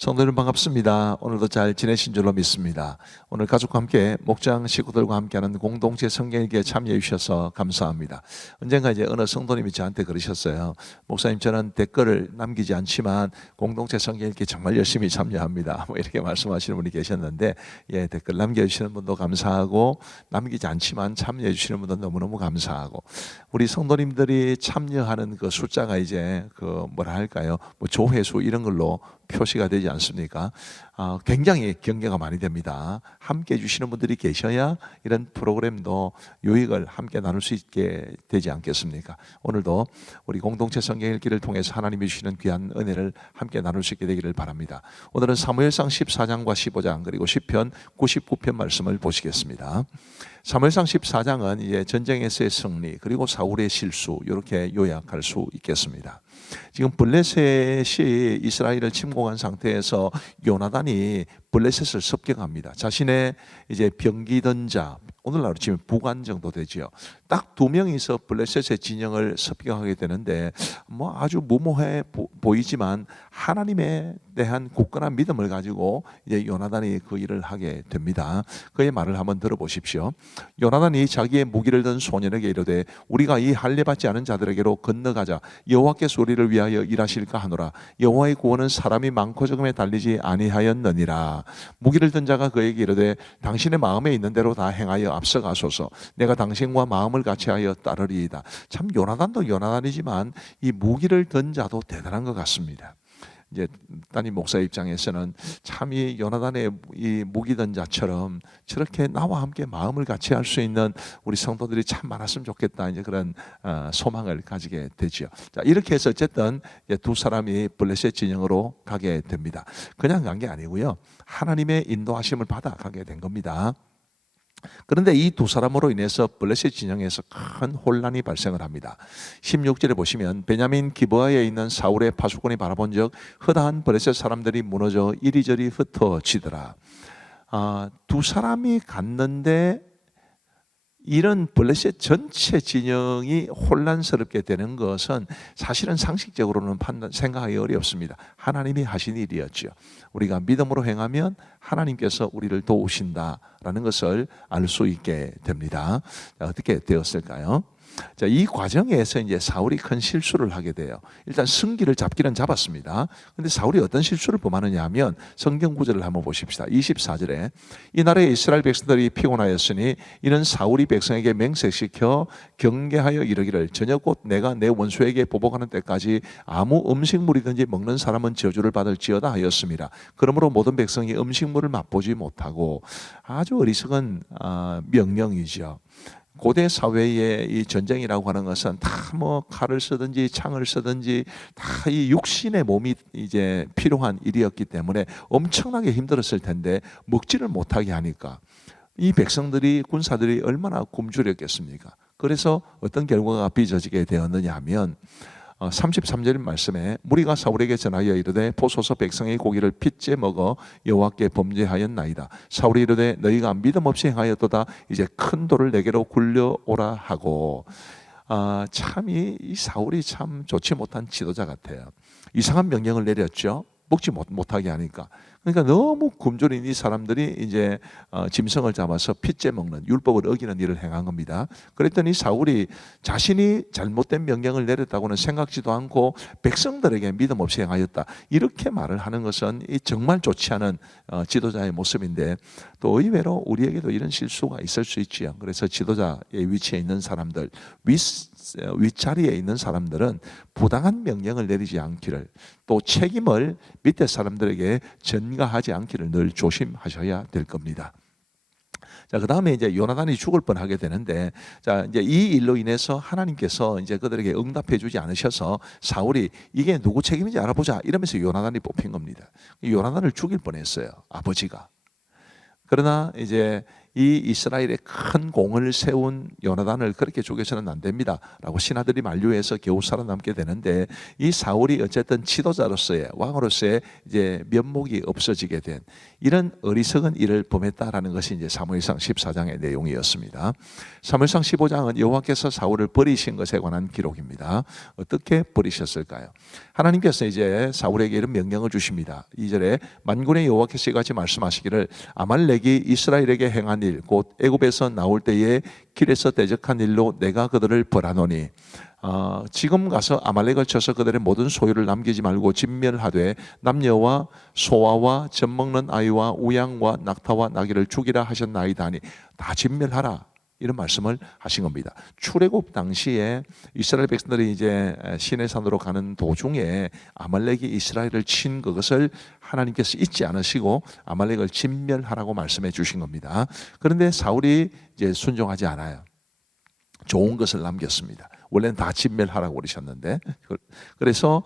성도님 반갑습니다. 오늘도 잘 지내신 줄로 믿습니다. 오늘 가족과 함께 목장 식구들과 함께하는 공동체 성경읽기에 참여해 주셔서 감사합니다. 언젠가 어느 성도님이 저한테 그러셨어요. 목사님, 저는 댓글을 남기지 않지만 공동체 성경읽기에 정말 열심히 참여합니다. 이렇게 말씀하시는 분이 계셨는데, 댓글 남겨주시는 분도 감사하고 남기지 않지만 참여해 주시는 분도 너무너무 감사하고, 우리 성도님들이 참여하는 그 숫자가 조회수 이런 걸로 표시가 되지 않습니까? 굉장히 경계가 많이 됩니다. 함께 해주시는 분들이 계셔야 이런 프로그램도 유익을 함께 나눌 수 있게 되지 않겠습니까? 오늘도 우리 공동체 성경 읽기를 통해서 하나님이 주시는 귀한 은혜를 함께 나눌 수 있게 되기를 바랍니다. 오늘은 사무엘상 14장과 15장 그리고 시편 99편 말씀을 보시겠습니다. 사무엘상 14장은 이제 전쟁에서의 승리 그리고 사울의 실수, 이렇게 요약할 수 있겠습니다. 지금 블레셋이 이스라엘을 침공한 상태에서 요나단이 블레셋을 습격합니다. 자신의 이제 병기던 자, 오늘날로 치면 부관 정도 되지요. 딱 2명이서 블레셋의 진영을 습격하게 되는데 아주 무모해 보이지만 하나님에 대한 굳건한 믿음을 가지고 이제 요나단이 그 일을 하게 됩니다. 그의 말을 한번 들어보십시오. 요나단이 자기의 무기를 든 소년에게 이르되 우리가 이 할례받지 않은 자들에게로 건너가자. 여호와께서 우리를 위하여 일하실까 하노라. 여호와의 구원은 사람이 많고 적음에 달리지 아니하였느니라. 무기를 든 자가 그에게 이르되 당신의 마음에 있는 대로 다 행하여 앞서가소서. 내가 당신과 마음을 같이하여 따르리이다. 참 요나단도 요나단이지만 이 무기를 든 자도 대단한 것 같습니다. 이제 담임 목사 입장에서는 참 이 요나단의 이 무기 든 자처럼 저렇게 나와 함께 마음을 같이 할 수 있는 우리 성도들이 참 많았으면 좋겠다, 이제 그런 소망을 가지게 되죠. 자, 이렇게 해서 어쨌든 두 사람이 블레셋 진영으로 가게 됩니다. 그냥 간 게 아니고요, 하나님의 인도하심을 받아 가게 된 겁니다. 그런데 이 두 사람으로 인해서 블레셋 진영에서 큰 혼란이 발생을 합니다. 16절에 보시면 베냐민 기브아에 있는 사울의 파수꾼이 바라본 적 허다한 블레셋 사람들이 무너져 이리저리 흩어지더라. 두 사람이 갔는데 이런 블레셋 전체 진영이 혼란스럽게 되는 것은 사실은 상식적으로는 생각하기 어렵습니다. 하나님이 하신 일이었죠. 우리가 믿음으로 행하면 하나님께서 우리를 도우신다라는 것을 알 수 있게 됩니다. 어떻게 되었을까요? 자, 이 과정에서 이제 사울이 큰 실수를 하게 돼요. 일단 승기를 잡기는 잡았습니다. 근데 사울이 어떤 실수를 범하느냐 하면 성경 구절을 한번 보십시다. 24절에 이날에 이스라엘 백성들이 피곤하였으니 이는 사울이 백성에게 맹세시켜 경계하여 이르기를 저녁 곧 내가 내 원수에게 보복하는 때까지 아무 음식물이든지 먹는 사람은 저주를 받을지어다 하였습니다. 그러므로 모든 백성이 음식물을 맛보지 못하고, 아주 어리석은 명령이죠. 고대 사회의 이 전쟁이라고 하는 것은 다 칼을 쓰든지 창을 쓰든지 다 이 육신의 몸이 이제 필요한 일이었기 때문에 엄청나게 힘들었을 텐데 먹지를 못하게 하니까 이 백성들이, 군사들이 얼마나 굶주렸겠습니까? 그래서 어떤 결과가 빚어지게 되었느냐 하면 33절 말씀에 무리가 사울에게 전하여 이르되 보소서 백성의 고기를 핏째 먹어 여호와께 범죄하였나이다. 사울이 이르되 너희가 믿음 없이 행하였도다. 이제 큰 돌을 내게로 굴려오라 하고, 참 이 사울이 참 좋지 못한 지도자 같아요. 이상한 명령을 내렸죠. 먹지 못하게 하니까. 그러니까 너무 굶주린 이 사람들이 이제 짐승을 잡아서 핏째 먹는, 율법을 어기는 일을 행한 겁니다. 그랬더니 사울이 자신이 잘못된 명령을 내렸다고는 생각지도 않고 백성들에게 믿음 없이 행하였다, 이렇게 말을 하는 것은 정말 좋지 않은 지도자의 모습인데, 또 의외로 우리에게도 이런 실수가 있을 수 있지요. 그래서 지도자의 위치에 있는 사람들, 윗자리에 있는 사람들은 부당한 명령을 내리지 않기를, 또 책임을 밑에 사람들에게 전가하지 않기를 늘 조심하셔야 될 겁니다. 자, 그 다음에 이제 요나단이 죽을 뻔하게 되는데, 자, 이제 이 일로 인해서 하나님께서 이제 그들에게 응답해주지 않으셔서 사울이 이게 누구 책임인지 알아보자 이러면서 요나단이 뽑힌 겁니다. 요나단을 죽일 뻔했어요, 아버지가. 그러나 이제 이 이스라엘의 큰 공을 세운 요나단을 그렇게 죽여서는 안 됩니다 라고 신하들이 만류해서 겨우 살아남게 되는데, 이 사울이 어쨌든 지도자로서의, 왕으로서의 이제 면목이 없어지게 된 이런 어리석은 일을 범했다라는 것이 이제 사무엘상 14장의 내용이었습니다. 사무엘상 15장은 여호와께서 사울을 버리신 것에 관한 기록입니다. 어떻게 버리셨을까요? 하나님께서 이제 사울에게 이런 명령을 주십니다. 2절에 만군의 여호와께서 이같이 말씀하시기를 아말렉이 이스라엘에게 행한 일 곧 애굽에서 나올 때에 길에서 대적한 일로 내가 그들을 벌하노니 지금 가서 아말렉을 쳐서 그들의 모든 소유를 남기지 말고 진멸하되 남녀와 소아와 젖 먹는 아이와 우양과 낙타와 나귀를 죽이라 하셨나이다 하니 다 진멸하라, 이런 말씀을 하신 겁니다. 출애굽 당시에 이스라엘 백성들이 이제 시내산으로 가는 도중에 아말렉이 이스라엘을 친 그것을 하나님께서 잊지 않으시고 아말렉을 진멸하라고 말씀해 주신 겁니다. 그런데 사울이 이제 순종하지 않아요. 좋은 것을 남겼습니다. 원래는 다 진멸하라고 그러셨는데, 그래서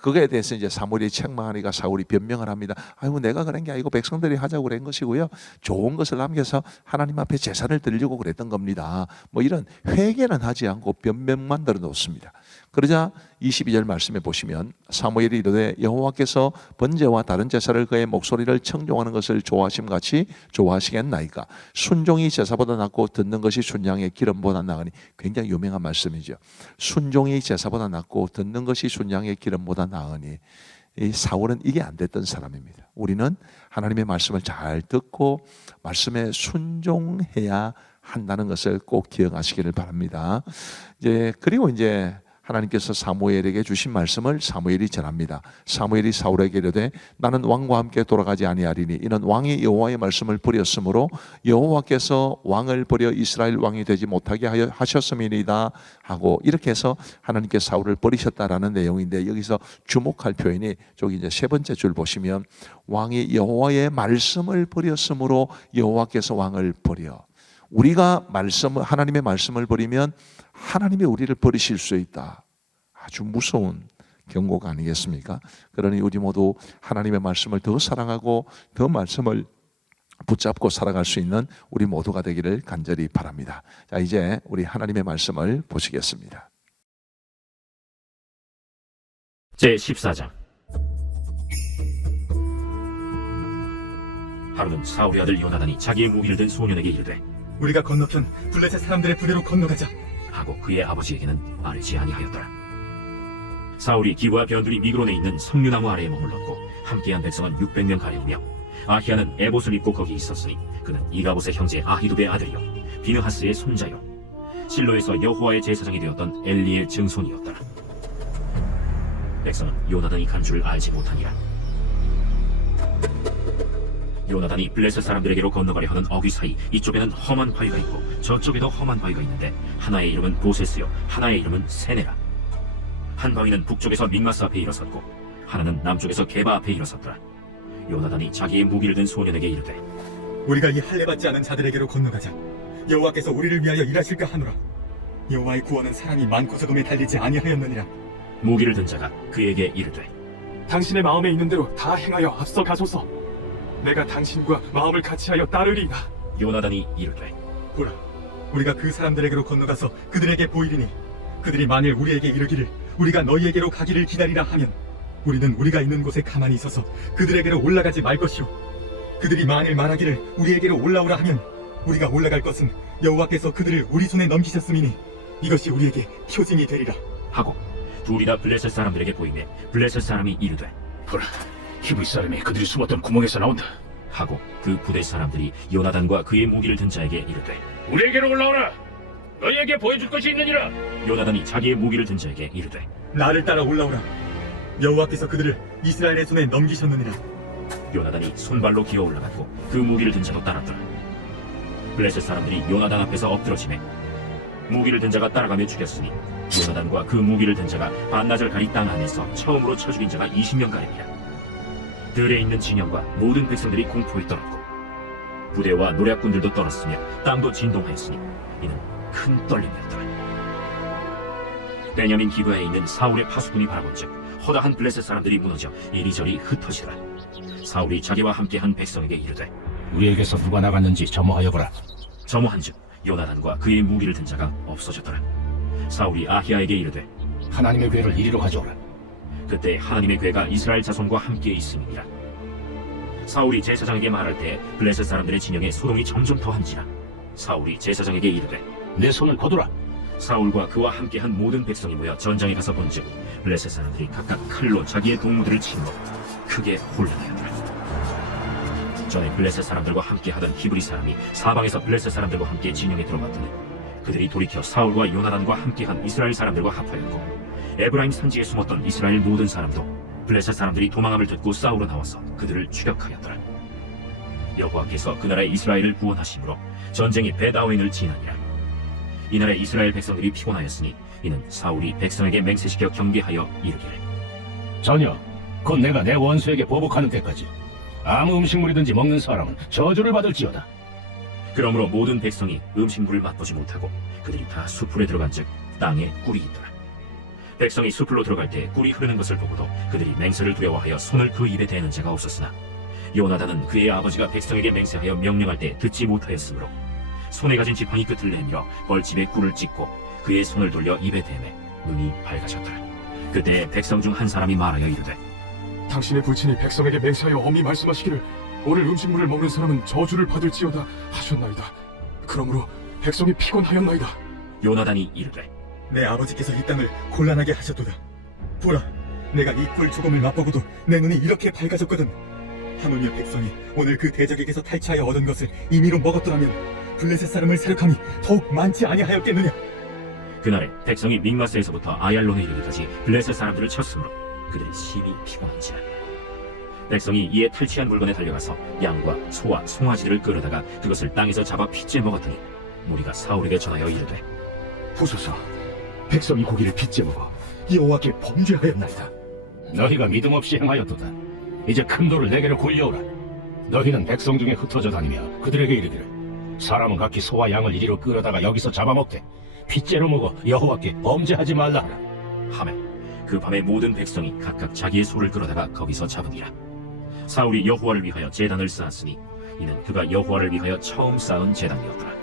그거에 대해서 이제 사무엘이 책망하니까 사울이 변명을 합니다. 아이고, 내가 그런 게 아니고 백성들이 하자고 그런 것이고요, 좋은 것을 남겨서 하나님 앞에 제사를 드리려고 그랬던 겁니다. 뭐 이런 회개는 하지 않고 변명만 들어놓습니다. 그러자 22절 말씀에 보시면 사무엘이 이르되 여호와께서 번제와 다른 제사를 그의 목소리를 청종하는 것을 좋아하심같이 좋아하시겠나이까? 순종이 제사보다 낫고 듣는 것이 순양의 기름보다 나으니. 굉장히 유명한 말씀이죠. 순종이 제사보다 낫고 듣는 것이 순양의 기름보다 나으니. 이 사울은 이게 안 됐던 사람입니다. 우리는 하나님의 말씀을 잘 듣고 말씀에 순종해야 한다는 것을 꼭 기억하시기를 바랍니다. 그리고 이제 하나님께서 사무엘에게 주신 말씀을 사무엘이 전합니다. 사무엘이 사울에게 이르되 나는 왕과 함께 돌아가지 아니하리니 이는 왕이 여호와의 말씀을 버렸으므로 여호와께서 왕을 버려 이스라엘 왕이 되지 못하게 하셨음이니이다 하고, 이렇게 해서 하나님께서 사울을 버리셨다라는 내용인데, 여기서 주목할 표현이 저기 이제 세 번째 줄 보시면 왕이 여호와의 말씀을 버렸으므로 여호와께서 왕을 버려. 우리가 하나님의 말씀을 버리면 하나님이 우리를 버리실 수 있다. 아주 무서운 경고가 아니겠습니까? 그러니 우리 모두 하나님의 말씀을 더 사랑하고 더 말씀을 붙잡고 살아갈 수 있는 우리 모두가 되기를 간절히 바랍니다. 자, 이제 우리 하나님의 말씀을 보시겠습니다. 제14장. 하루는 사울의 아들 요나단이 자기의 무기를 든 소년에게 이르되 우리가 건너편 블레셋 사람들의 부대로 건너가자 하고 그의 아버지에게는 말하지 아니하였더라. 사울이 기브와 변두리 미그론에 있는 석류나무 아래에 머물렀고 함께한 백성은 600명 가량이며 아히야는 에봇을 입고 거기 있었으니 그는 이가봇의 형제 아히두베의 아들이요 비느하스의 손자요 실로에서 여호와의 제사장이 되었던 엘리의 증손이었더라. 백성은 요나단이 간 줄을 알지 못하니라. 요나단이 블레셋 사람들에게로 건너가려 하는 어귀 사이 이쪽에는 험한 바위가 있고 저쪽에도 험한 바위가 있는데 하나의 이름은 보세스요 하나의 이름은 세네라. 한 바위는 북쪽에서 믹마스 앞에 일어섰고 하나는 남쪽에서 게바 앞에 일어섰더라. 요나단이 자기의 무기를 든 소년에게 이르되 우리가 이 할례 받지 않은 자들에게로 건너가자. 여호와께서 우리를 위하여 일하실까 하노라. 여호와의 구원은 사람이 많고 적음에 달리지 아니하였느니라. 무기를 든 자가 그에게 이르되 당신의 마음에 있는 대로 다 행하여 앞서 가소서. 내가 당신과 마음을 같이하여 따르리이다. 요나단이 이르되 보라, 우리가 그 사람들에게로 건너가서 그들에게 보이리니 그들이 만일 우리에게 이르기를 우리가 너희에게로 가기를 기다리라 하면 우리는 우리가 있는 곳에 가만히 있어서 그들에게로 올라가지 말 것이요 그들이 만일 말하기를 우리에게로 올라오라 하면 우리가 올라갈 것은 여호와께서 그들을 우리 손에 넘기셨음이니 이것이 우리에게 표징이 되리라 하고 둘이 다 블레셋 사람들에게 보이매 블레셋 사람이 이르되 보라, 히브리 사람이 그들이 숨었던 구멍에서 나온다. 하고 그 부대 사람들이 요나단과 그의 무기를 든 자에게 이르되 우리에게로 올라오라. 너희에게 보여줄 것이 있느니라. 요나단이 자기의 무기를 든 자에게 이르되 나를 따라 올라오라. 여호와께서 그들을 이스라엘의 손에 넘기셨느니라. 요나단이 손발로 기어 올라갔고 그 무기를 든 자도 따랐더라. 블레셋 사람들이 요나단 앞에서 엎드러지매 무기를 든 자가 따라가며 죽였으니 요나단과 그 무기를 든 자가 반나절 가리 땅 안에서 처음으로 쳐 죽인 자가 20명 가량이라. 들에 있는 진영과 모든 백성들이 공포에 떨었고 부대와 노략군들도 떨었으며 땅도 진동하였으니 이는 큰 떨림이었더라. 베냐민 기브아에 있는 사울의 파수꾼이 바라본즉 허다한 블레셋 사람들이 무너져 이리저리 흩어지더라. 사울이 자기와 함께한 백성에게 이르되 우리에게서 누가 나갔는지 점호하여 보라. 점호한즉 요나단과 그의 무기를 든 자가 없어졌더라. 사울이 아히야에게 이르되 하나님의 괴를 이리로 가져오라. 그때 하나님의 괴가 이스라엘 자손과 함께 있음이니라. 사울이 제사장에게 말할 때 블레셋 사람들의 진영에 소동이 점점 더한지라. 사울이 제사장에게 이르되 내 손을 거두라. 사울과 그와 함께한 모든 백성이 모여 전장에 가서 본즉 블레셋 사람들이 각각 칼로 자기의 동무들을 치므로 크게 혼란하였더라. 전에 블레셋 사람들과 함께하던 히브리 사람이 사방에서 블레셋 사람들과 함께 진영에 들어갔더니 그들이 돌이켜 사울과 요나단과 함께한 이스라엘 사람들과 합하였고 에브라임 산지에 숨었던 이스라엘 모든 사람도 블레셋 사람들이 도망함을 듣고 싸우러 나와서 그들을 추격하였더라. 여호와께서 그 나라의 이스라엘을 구원하심으로 전쟁이 베다웬을 지나니라. 이날에 이스라엘 백성들이 피곤하였으니 이는 사울이 백성에게 맹세시켜 경계하여 이르기를 전혀 곧 내가 내 원수에게 보복하는 때까지 아무 음식물이든지 먹는 사람은 저주를 받을지어다. 그러므로 모든 백성이 음식물을 맛보지 못하고 그들이 다 숲풀에 들어간즉 땅에 꿀이 있더라. 백성이 숲풀로 들어갈 때 꿀이 흐르는 것을 보고도 그들이 맹세를 두려워하여 손을 그 입에 대는 자가 없었으나 요나단은 그의 아버지가 백성에게 맹세하여 명령할 때 듣지 못하였으므로 손에 가진 지팡이 끝을 내밀어 벌집에 꿀을 찍고 그의 손을 돌려 입에 대매 눈이 밝아졌더라. 그때 백성 중 한 사람이 말하여 이르되 당신의 불친이 백성에게 맹세하여 엄히 말씀하시기를 오늘 음식물을 먹는 사람은 저주를 받을지어다 하셨나이다. 그러므로 백성이 피곤하였나이다. 요나단이 이르되 내 아버지께서 이 땅을 곤란하게 하셨도다. 보라, 내가 이 꿀 조금을 맛보고도 내 눈이 이렇게 밝아졌거든. 하물며 백성이 오늘 그 대적에게서 탈취하여 얻은 것을 임의로 먹었더라면 블레셋 사람을 사륙함이 더욱 많지 아니하였겠느냐. 그날에 백성이 믹마스에서부터 아얄론에 이르기까지 블레셋 사람들을 쳤으므로 그들이 심히 피곤한지라. 백성이 이에 탈취한 물건에 달려가서 양과 소와 송아지를 끌어다가 그것을 땅에서 잡아 핏째 먹었더니 무리가 사울에게 전하여 이르되 보소서, 백성이 고기를 빚제 먹어 여호와께 범죄하였나이다. 너희가 믿음 없이 행하였도다. 이제 큰 돌을 내게로 굴려오라. 너희는 백성 중에 흩어져 다니며 그들에게 이르기를 사람은 각기 소와 양을 이리로 끌어다가 여기서 잡아먹되 핏째로 먹어 여호와께 범죄하지 말라 하라. 하매 그 밤에 모든 백성이 각각 자기의 소를 끌어다가 거기서 잡으니라. 사울이 여호와를 위하여 제단을 쌓았으니 이는 그가 여호와를 위하여 처음 쌓은 제단이었더라.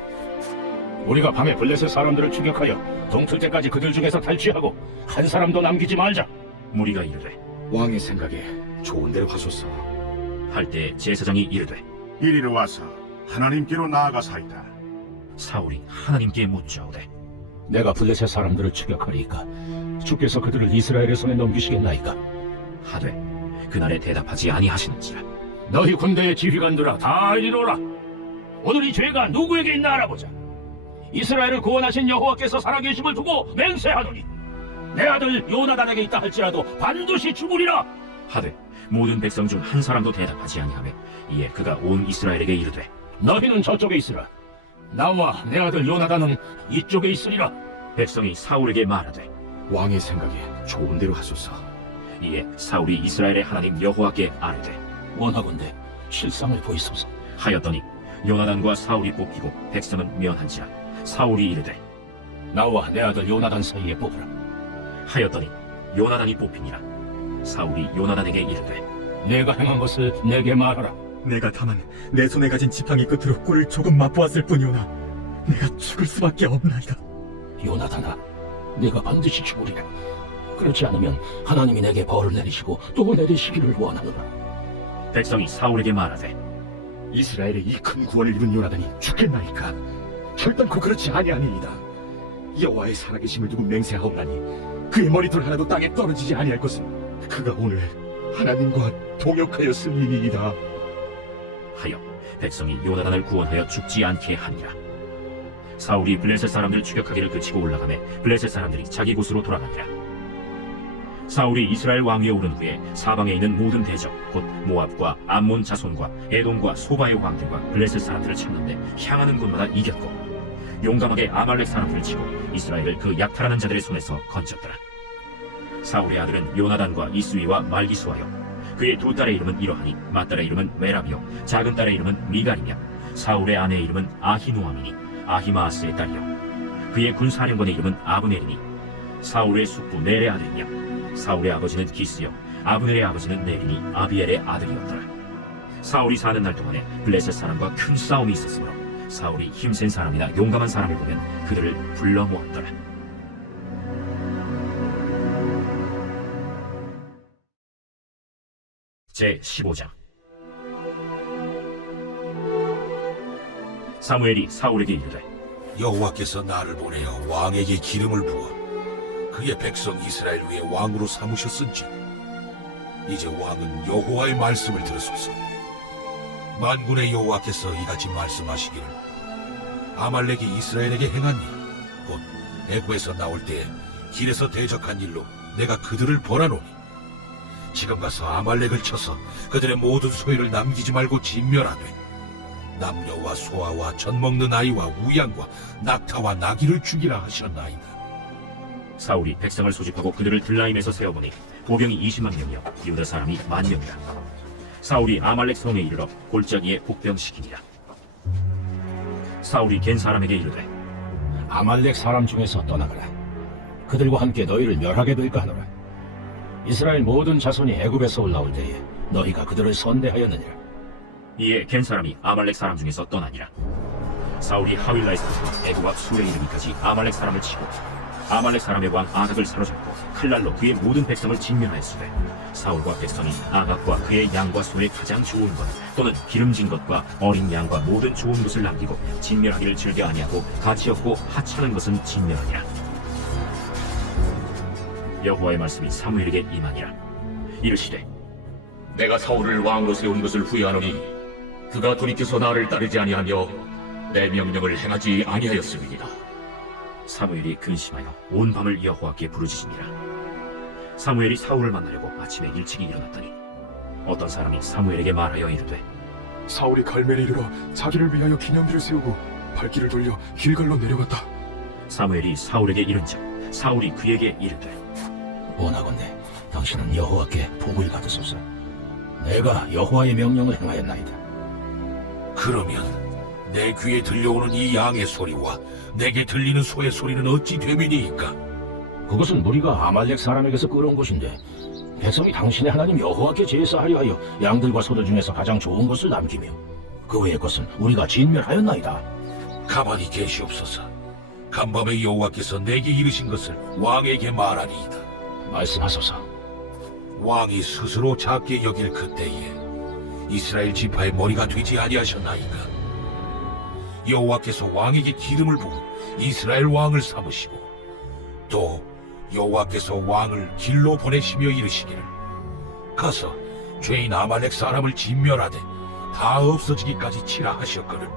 우리가 밤에 블레셋 사람들을 추격하여 동틀 때까지 그들 중에서 탈취하고 한 사람도 남기지 말자. 무리가 이르되 왕의 생각에 좋은 대로 하소서. 할 때 제사장이 이르되 이리로 와서 하나님께로 나아가사이다. 사울이 하나님께 묻자오되 내가 블레셋 사람들을 추격하리이까 주께서 그들을 이스라엘의 손에 넘기시겠나이까. 하되 그날에 대답하지 아니하시는지라. 너희 군대의 지휘관들아 다 이리로라. 오늘 이 죄가 누구에게 있나 알아보자. 이스라엘을 구원하신 여호와께서 살아계심을 두고 맹세하노니 내 아들 요나단에게 있다 할지라도 반드시 죽으리라. 하되 모든 백성 중 한 사람도 대답하지 아니하매 이에 그가 온 이스라엘에게 이르되 너희는 저쪽에 있으라. 나와 내 아들 요나단은 이쪽에 있으리라. 백성이 사울에게 말하되 왕의 생각에 좋은 대로 하소서. 이에 사울이 이스라엘의 하나님 여호와께 아뢰되 원하건대 실상을 보이소서. 하였더니 요나단과 사울이 뽑히고 백성은 면한지라. 사울이 이르되 나와 내 아들 요나단 사이에 뽑으라. 하였더니 요나단이 뽑히니라. 사울이 요나단에게 이르되 내가 행한 것을 내게 말하라. 내가 다만 내 손에 가진 지팡이 끝으로 꿀을 조금 맛보았을 뿐이오나 내가 죽을 수밖에 없나이다. 요나단아, 네가 반드시 죽으리라. 그렇지 않으면 하나님이 내게 벌을 내리시고 또 내리시기를 원하노라. 백성이 사울에게 말하되 이스라엘의 이 큰 구원을 이룬 요나단이 죽겠나이까? 결단코 그렇지 아니하니이다. 여호와의 살아계심을 두고 맹세하옵나니 그의 머리털 하나도 땅에 떨어지지 아니할 것은 그가 오늘 하나님과 동역하였음이니이다. 하여 백성이 요나단을 구원하여 죽지 않게 하니라. 사울이 블레셋 사람들을 추격하기를 그치고 올라가매 블레셋 사람들이 자기 곳으로 돌아가니라. 사울이 이스라엘 왕위에 오른 후에 사방에 있는 모든 대적 곧 모압과 암몬 자손과 에돔과 소바의 왕들과 블레셋 사람들을 쳤는데 향하는 곳마다 이겼고 용감하게 아말렉 사람들을 치고 이스라엘을 그 약탈하는 자들의 손에서 건졌더라. 사울의 아들은 요나단과 이스위와 말기수하여 그의 두 딸의 이름은 이러하니 맏딸의 이름은 메라비요 작은 딸의 이름은 미갈이며 사울의 아내의 이름은 아히노아미니 아히마아스의 딸이요 그의 군사령관의 이름은 아브넬이니 사울의 숙부 넬의 아들이며 사울의 아버지는 기스요 아브넬의 아버지는 넬이니 아비엘의 아들이었더라. 사울이 사는 날 동안에 블레셋 사람과 큰 싸움이 있었으므로 사울이 힘센 사람이나 용감한 사람을 보면 그들을 불러 모았더라. 제 15장. 사무엘이 사울에게 이르되 여호와께서 나를 보내어 왕에게 기름을 부어 그의 백성 이스라엘 위에 왕으로 삼으셨은지 이제 왕은 여호와의 말씀을 들으소서. 만군의 여호와께서 이같이 말씀하시기를 아말렉이 이스라엘에게 행한 일 곧 애굽에서 나올 때에 길에서 대적한 일로 내가 그들을 벌하노니 지금 가서 아말렉을 쳐서 그들의 모든 소유를 남기지 말고 진멸하되 남녀와 소아와 젖 먹는 아이와 우양과 낙타와 나귀를 죽이라 하셨나이다. 사울이 백성을 소집하고 그들을 들라임에서 세어보니 보병이 20만 명이요 유다 사람이 10,000명이라. 사울이 아말렉 성에 이르러 골짜기에 복병시키니라. 사울이 겐 사람에게 이르되 아말렉 사람 중에서 떠나가라. 그들과 함께 너희를 멸하게 될까 하노라. 이스라엘 모든 자손이 애굽에서 올라올 때에 너희가 그들을 선대하였느니라. 이에 겐 사람이 아말렉 사람 중에서 떠나니라. 사울이 하윌라에서 애굽 앞 술에 이르기까지 아말렉 사람을 치고 아말렉 사람의 왕 아각을 사로잡고 칼날로 그의 모든 백성을 진멸하였으되 사울과 백성이 아각과 그의 양과 소의 가장 좋은 것 또는 기름진 것과 어린 양과 모든 좋은 것을 남기고 진멸하기를 즐겨 아니하고 가치 없고 하찮은 것은 진멸하니라. 여호와의 말씀이 사무엘에게 임하니라. 이르시되 내가 사울을 왕으로 세운 것을 후회하노니 그가 돌이켜서 나를 따르지 아니하며 내 명령을 행하지 아니하였음이니라. 사무엘이 근심하여 온 밤을 여호와께 부르짖으니라. 사무엘이 사울을 만나려고 아침에 일찍이 일어났더니 어떤 사람이 사무엘에게 말하여 이르되 사울이 갈멜에 이르러 자기를 위하여 기념비를 세우고 발길을 돌려 길갈로 내려갔다. 사무엘이 사울에게 이른즉 사울이 그에게 이르되 원하건대 당신은 여호와께 복을 받으소서. 내가 여호와의 명령을 행하였나이다. 그러면 내 귀에 들려오는 이 양의 소리와 내게 들리는 소의 소리는 어찌 됨이니이까? 그것은 무리가 아말렉 사람에게서 끌어온 것인데 백성이 당신의 하나님 여호와께 제사하려 하여 양들과 소들 중에서 가장 좋은 것을 남기며 그 외의 것은 우리가 진멸하였나이다. 가만히 계시옵소서. 간밤에 여호와께서 내게 이르신 것을 왕에게 말하리이다. 말씀하소서. 왕이 스스로 작게 여길 그때에 이스라엘 지파의 머리가 되지 아니하셨나이까? 여호와께서 왕에게 기름을 부어 이스라엘 왕을 삼으시고 또 여호와께서 왕을 길로 보내시며 이르시기를 가서 죄인 아말렉 사람을 진멸하되 다 없어지기까지 치라 하셨거늘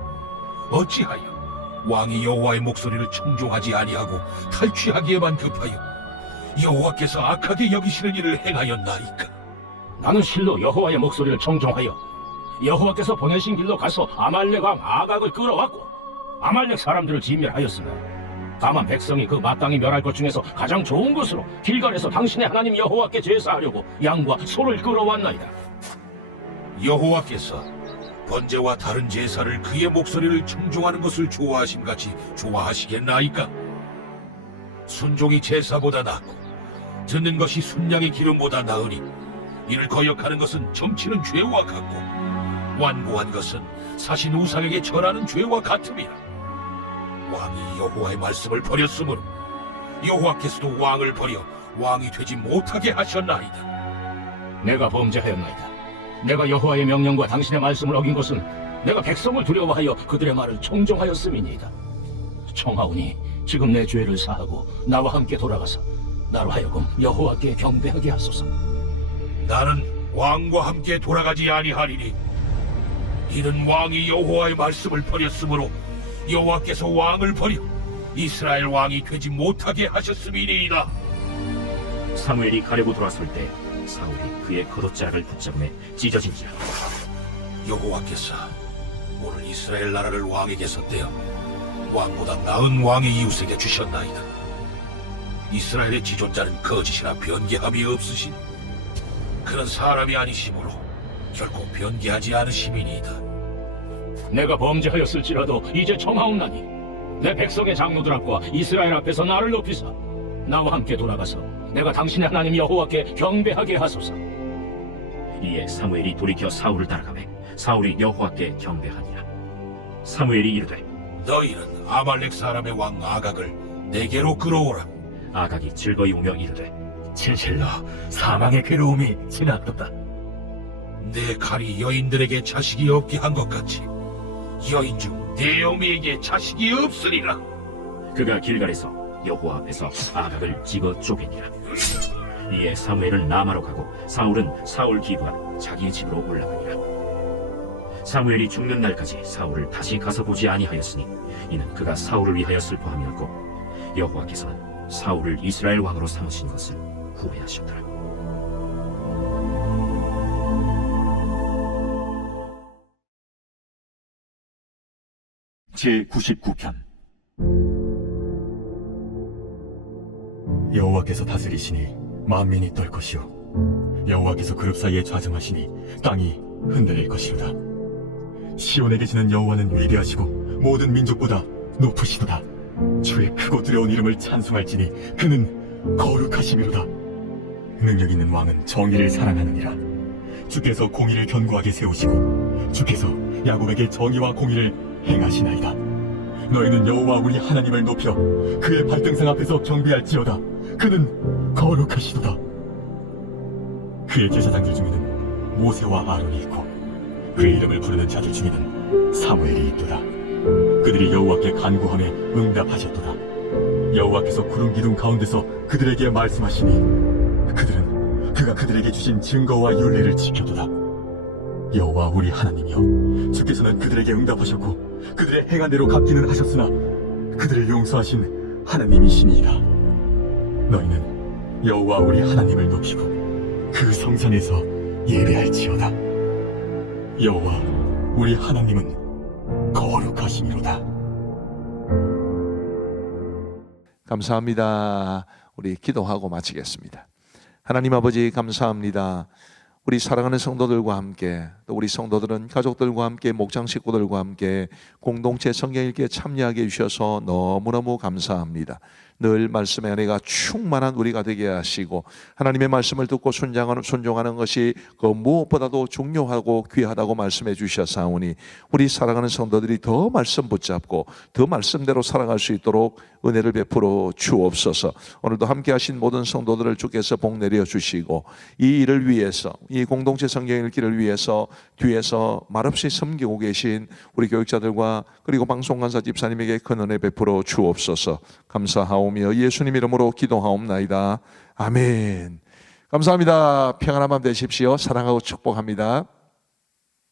어찌하여 왕이 여호와의 목소리를 청종하지 아니하고 탈취하기에만 급하여 여호와께서 악하게 여기시는 일을 행하였나이까? 나는 실로 여호와의 목소리를 청종하여 여호와께서 보내신 길로 가서 아말렉 왕 아각을 끌어왔고 아말렉 사람들을 진멸하였으나 다만 백성이 그 마땅히 멸할 것 중에서 가장 좋은 것으로 길갈에서 당신의 하나님 여호와께 제사하려고 양과 소를 끌어왔나이다. 여호와께서 번제와 다른 제사를 그의 목소리를 청종하는 것을 좋아하심같이 좋아하시겠나이까? 순종이 제사보다 낫고 듣는 것이 순양의 기름보다 나으니 이를 거역하는 것은 점치는 죄와 같고 완고한 것은 사신 우상에게 절하는 죄와 같음이라. 왕이 여호와의 말씀을 버렸으므로 여호와께서도 왕을 버려 왕이 되지 못하게 하셨나이다. 내가 범죄하였나이다. 내가 여호와의 명령과 당신의 말씀을 어긴 것은 내가 백성을 두려워하여 그들의 말을 청종하였음이니이다. 청하오니 지금 내 죄를 사하고 나와 함께 돌아가서 나로 하여금 여호와께 경배하게 하소서. 나는 왕과 함께 돌아가지 아니하리니 이는 왕이 여호와의 말씀을 버렸으므로 여호와께서 왕을 버려 이스라엘 왕이 되지 못하게 하셨음이니이다. 사무엘이 가려고 돌아설 때 사울이 그의 겉옷자락을 붙잡음에 찢어진지라. 여호와께서 오늘 이스라엘 나라를 왕에게서 떼어 왕보다 나은 왕의 이웃에게 주셨나이다. 이스라엘의 지존자는 거짓이나 변개함이 없으신 그런 사람이 아니시므로 결코 변개하지 않으심이니이다. 내가 범죄하였을지라도 이제 청하옵나니 내 백성의 장로들 앞과 이스라엘 앞에서 나를 높이사 나와 함께 돌아가서 내가 당신의 하나님 여호와께 경배하게 하소서. 이에 사무엘이 돌이켜 사울을 따라가매 사울이 여호와께 경배하니라. 사무엘이 이르되 너희는 아말렉 사람의 왕 아각을 내게로 끌어오라. 아각이 즐거이 오며 이르되 진실로 사망의 괴로움이 지났도다. 내 칼이 여인들에게 자식이 없게 한 것 같이 여인 중 내 어미에게 자식이 없으리라. 그가 길갈에서 여호와 앞에서 아각을 찍어 쪼개니라. 이에 사무엘은 라마로 가고 사울은 사울 기브와 자기의 집으로 올라가니라. 사무엘이 죽는 날까지 사울을 다시 가서 보지 아니하였으니 이는 그가 사울을 위하여 슬퍼함이었고 여호와께서는 사울을 이스라엘 왕으로 삼으신 것을 후회하셨더라. 제99편 여호와께서 다스리시니 만민이 떨 것이요 여호와께서 그룹 사이에 좌정하시니 땅이 흔들릴 것이로다. 시온에 계시는 여호와는 위대하시고 모든 민족보다 높으시도다. 주의 크고 두려운 이름을 찬송할지니 그는 거룩하심이로다. 능력 있는 왕은 정의를 사랑하느니라. 주께서 공의를 견고하게 세우시고 주께서 야곱에게 정의와 공의를 행하시나이다. 너희는 여호와 우리 하나님을 높여 그의 발등상 앞에서 경배할지어다. 그는 거룩하시도다. 그의 제사장들 중에는 모세와 아론이 있고 그의 이름을 부르는 자들 중에는 사무엘이 있도다. 그들이 여호와께 간구하며 응답하셨도다. 여호와께서 구름 기둥 가운데서 그들에게 말씀하시니 그들은 그가 그들에게 주신 증거와 율례를 지켜도다. 여호와 우리 하나님이여, 주께서는 그들에게 응답하셨고 그들의 행한 대로 갚기는 하셨으나 그들을 용서하신 하나님이시니이다. 너희는 여호와 우리 하나님을 높이고 그 성산에서 예배할지어다. 여호와 우리 하나님은 거룩하심이로다. 감사합니다. 우리 기도하고 마치겠습니다. 하나님 아버지 감사합니다. 우리 사랑하는 성도들과 함께 또 우리 성도들은 가족들과 함께 목장 식구들과 함께 공동체 성경 읽기에 참여하게 해주셔서 너무너무 감사합니다. 늘 말씀의 은혜가 충만한 우리가 되게 하시고 하나님의 말씀을 듣고 순종하는 것이 그 무엇보다도 중요하고 귀하다고 말씀해 주셨사오니 우리 사랑하는 성도들이 더 말씀 붙잡고 더 말씀대로 살아갈 수 있도록 은혜를 베풀어 주옵소서. 오늘도 함께 하신 모든 성도들을 주께서 복 내려 주시고 이 일을 위해서 이 공동체 성경 읽기를 위해서 뒤에서 말없이 섬기고 계신 우리 교육자들과 그리고 방송간사 집사님에게 큰 은혜 베풀어 주옵소서. 감사하오며 예수님 이름으로 기도하옵나이다. 아멘. 감사합니다. 평안한 밤 되십시오. 사랑하고 축복합니다.